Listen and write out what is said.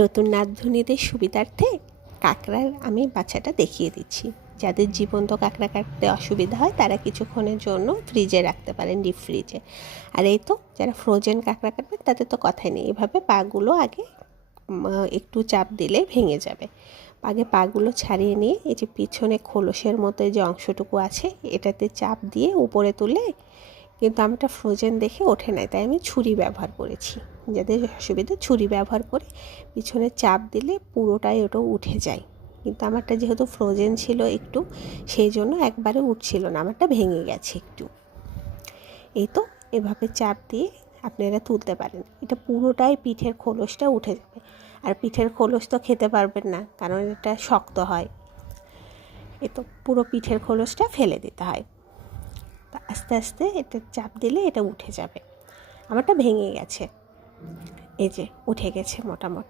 নতুন রাঁধুনিদের সুবিধার্থে কাঁকড়ার আমি বাচ্চাটা দেখিয়ে দিচ্ছি। যাদের জীবন্ত কাঁকড়া কাটতে অসুবিধা হয় তারা কিছুক্ষণের জন্য ফ্রিজে রাখতে পারেন, ডিপ ফ্রিজে। আর এই তো যারা ফ্রোজেন কাঁকড়া কাটবেন তাদের তো কথাই নেই। এভাবে পাগুলো আগে একটু চাপ দিলে ভেঙে যাবে। আগে পাগুলো ছাড়িয়ে নিয়ে এই যে পিছনে খোলসের মতো যে অংশটুকু আছে এটাতে চাপ দিয়ে উপরে তুলে, কিন্তু আমারটা ফ্রোজেন দেখে ওঠে নাই, তাই আমি ছুরি ব্যবহার করেছি। যাদের অসুবিধা ছুরি ব্যবহার করে পিছনে চাপ দিলে পুরোটাই ওটা উঠে যায়। কিন্তু আমারটা যেহেতু ফ্রোজেন ছিল একটু, সেই জন্য একবারে উঠছিল না, আমারটা ভেঙে গেছে একটু। এই তো এভাবে চাপ দিয়ে আপনারা তুলতে পারেন। এটা পুরোটাই পিঠের খোলসটা উঠে যাবে। আর পিঠের খোলস তো খেতে পারবেন না, কারণ এটা শক্ত হয়। এ তো পুরো পিঠের খোলসটা ফেলে দিতে হয়। আস্তে আস্তে এটা চাপ দিলে এটা উঠে যাবে। আমারটা ভেঙে গেছে, এই যে উঠে গেছে মোটামুটি।